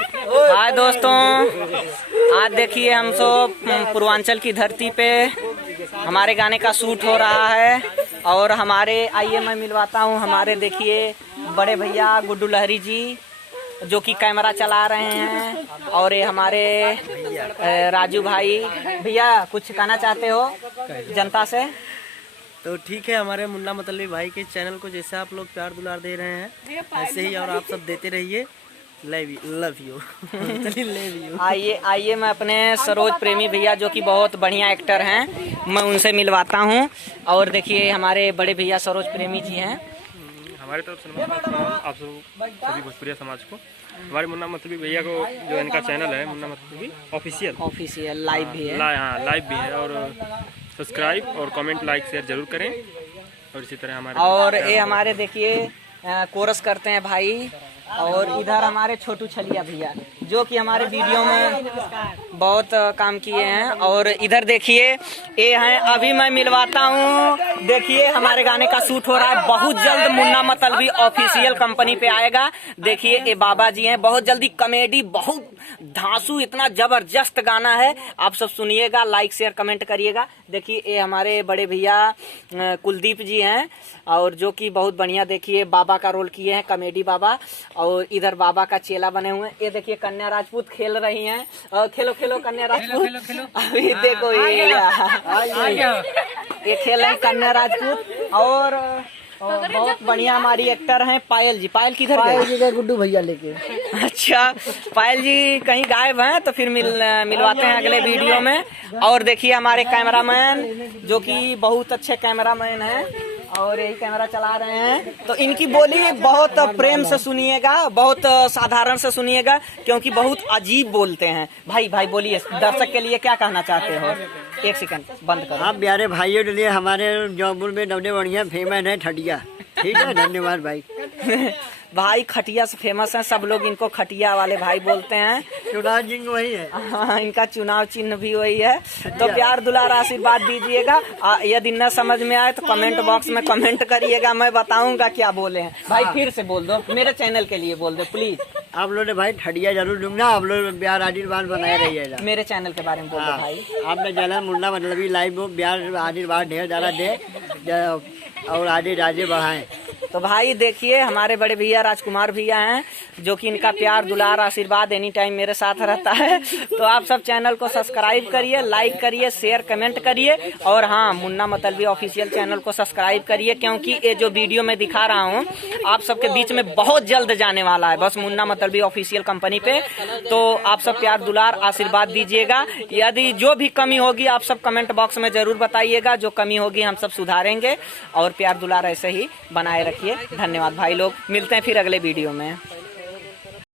हाय दोस्तों, आज देखिए हम सब पूर्वांचल की धरती पे हमारे गाने का शूट हो रहा है। और हमारे आइए मैं मिलवाता हूँ हमारे देखिए बड़े भैया गुड्डू लहरी जी जो कि कैमरा चला रहे हैं। और ये हमारे राजू भाई। भैया कुछ कहना चाहते हो जनता से? तो ठीक है, हमारे मुन्ना मतलबी भाई के चैनल को जैसे आप लोग प्यार दुलार दे रहे हैं ऐसे ही और आप सब देते रहिए। Love you. आइए मैं अपने सरोज प्रेमी भैया जो कि बहुत बढ़िया एक्टर हैं, मैं उनसे मिलवाता हूं। और देखिए हमारे बड़े भैया सरोज प्रेमी जी हैं। हमारी तरफ से आप सभी भोजपुरिया समाज को, हमारे मुन्ना मतलबी भैया को जो इनका चैनल है मुन्ना मतलबी ऑफिशियल लाइव भी है। लाइव भी है। और सब्सक्राइब और कमेंट लाइक शेयर जरूर करें। और इसी तरह और ये हमारे देखिए कोरस करते हैं भाई। और इधर हमारे छोटू छलिया भैया जो कि हमारे वीडियो में बहुत काम किए हैं। और इधर देखिए ये हैं, अभी मैं मिलवाता हूँ। देखिए हमारे गाने का शूट हो रहा है, बहुत जल्द मुन्ना मतलबी ऑफिशियल कंपनी पे आएगा। देखिए ये बाबा जी हैं, बहुत जल्दी कॉमेडी, बहुत धांसू, इतना जबरदस्त गाना है। आप सब सुनिएगा, लाइक शेयर कमेंट करिएगा। देखिए ये हमारे बड़े भैया कुलदीप जी हैं और जो कि बहुत बढ़िया देखिए बाबा का रोल किए हैं, कॉमेडी बाबा। और इधर बाबा का चेला बने हुए हैं। ये देखिए कन्या राजपूत खेल रही हैं। और खेलो खेलो कन्या राजपूत। अभी देखो ये खेल रहे कन्या राजपूत। और बहुत बढ़िया हमारी एक्टर हैं पायल जी। पायल किधर गए? गुड्डू भैया लेके। अच्छा, पायल जी कहीं गायब हैं, तो फिर मिलवाते हैं अगले वीडियो में। और देखिए हमारे कैमरामैन जो कि बहुत अच्छे कैमरामैन हैं और यही कैमरा चला रहे हैं। तो इनकी बोली बहुत प्रेम से सुनिएगा, बहुत साधारण से सुनिएगा, क्योंकि बहुत अजीब बोलते हैं। भाई बोलिए, दर्शक के लिए क्या कहना चाहते हो? एक सेकंड बंद करो। आप प्यारे भाइयों के लिए हमारे जौनपुर में नवने बढ़िया फेमस है ठटिया। ठीक है, धन्यवाद भाई। भाई खटिया से फेमस है, सब लोग इनको खटिया वाले भाई बोलते हैं। चुनाव चिन्ह वही है। हाँ, इनका चुनाव चिन्ह भी वही है। तो प्यार दुलार आशीर्वाद दीजिएगा। यदि न समझ में आए तो कमेंट बॉक्स में कमेंट करिएगा, मैं बताऊंगा क्या बोले हैं। भाई फिर से बोल दो, मेरे चैनल के लिए बोल दो प्लीज। आप लोग ने भाई ठटिया जरूर दूंगा, आप लोग प्यार आशीर्वाद बनाए रहिएगा। मेरे चैनल के बारे में बोल दो भाई। आपने चैनल मुन्ना मतलबी लाइव प्यार आशीर्वाद ढेर ज्यादा दे और आगे बढ़ाएं। तो भाई देखिए हमारे बड़े भैया राजकुमार भैया हैं जो कि इनका प्यार दुलार आशीर्वाद एनी टाइम मेरे साथ रहता है। तो आप सब चैनल को सब्सक्राइब करिए, लाइक करिए, शेयर कमेंट करिए। और हाँ, मुन्ना मतलबी ऑफिशियल चैनल को सब्सक्राइब करिए, क्योंकि ये जो वीडियो में दिखा रहा हूँ आप सबके बीच में बहुत जल्द जाने वाला है, बस मुन्ना मतलबी ऑफिशियल कंपनी पे। तो आप सब प्यार दुलार आशीर्वाद दीजिएगा। यदि जो भी कमी होगी आप सब कमेंट बॉक्स में जरूर बताइएगा, जो कमी होगी हम सब सुधारेंगे। और प्यार दुलार ऐसे ही बनाए रखिए। धन्यवाद भाई लोग, मिलते हैं फिर अगले वीडियो में।